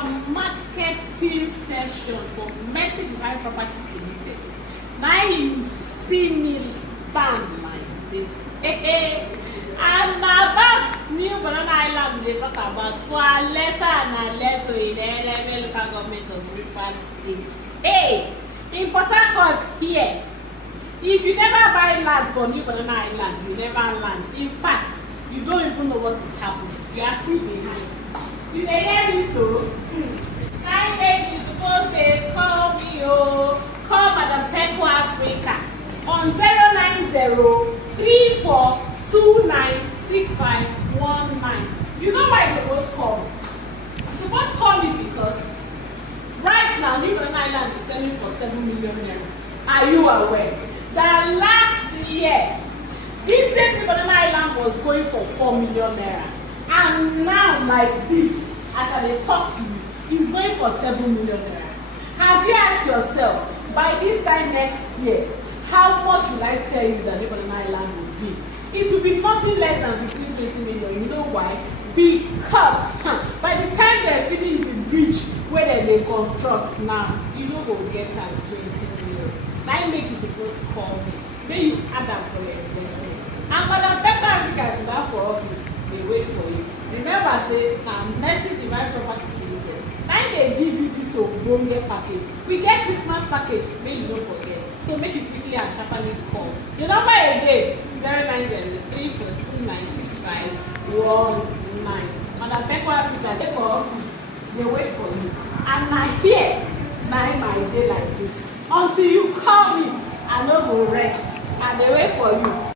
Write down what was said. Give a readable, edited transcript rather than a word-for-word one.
our marketing session for Mercy Divine Properties Limited. Now you see me stand like this. And about new Banana Highland we talk about for a lesser and a letter in the local government of Rivers State. Hey, in Port Harcourt here, if you never buy land for new Banana Highland, you never land. In fact, you don't even know what is happening. You are still behind. You dey hear me so? Kind make you suppose they call me call Madam Pekle Africa on 09034296519. You know why you're supposed to call me? You're supposed to call me because right now new Banana Highland is selling for 7 million naira. Are you aware that last year this same new Banana Highland was going for 4 million naira? And now, like this, as I dey talk to you, it's going for 7 million naira. Have you asked yourself, by this time next year, how much will I tell you that the Banana Highland will be? It will be nothing less than 15-20 million. You know why? Because by the time they finish the bridge where they construct now, you know we'll get at 20 million. Now you make you supposed to call me. Then you add that for your investment. And Madam Pekle Africa is now for office. They wait for you. Remember, say now Mercy Divine Properties Limited. Now they give you this ogbonge package. We get Christmas package, make you don't forget. So make you quickly and sharply call. The number again, 09034296519. Madam Pekle Africa, they for office. They wait for you. And now here, now my day like this. Until you call me, I no go rest. And they wait for you.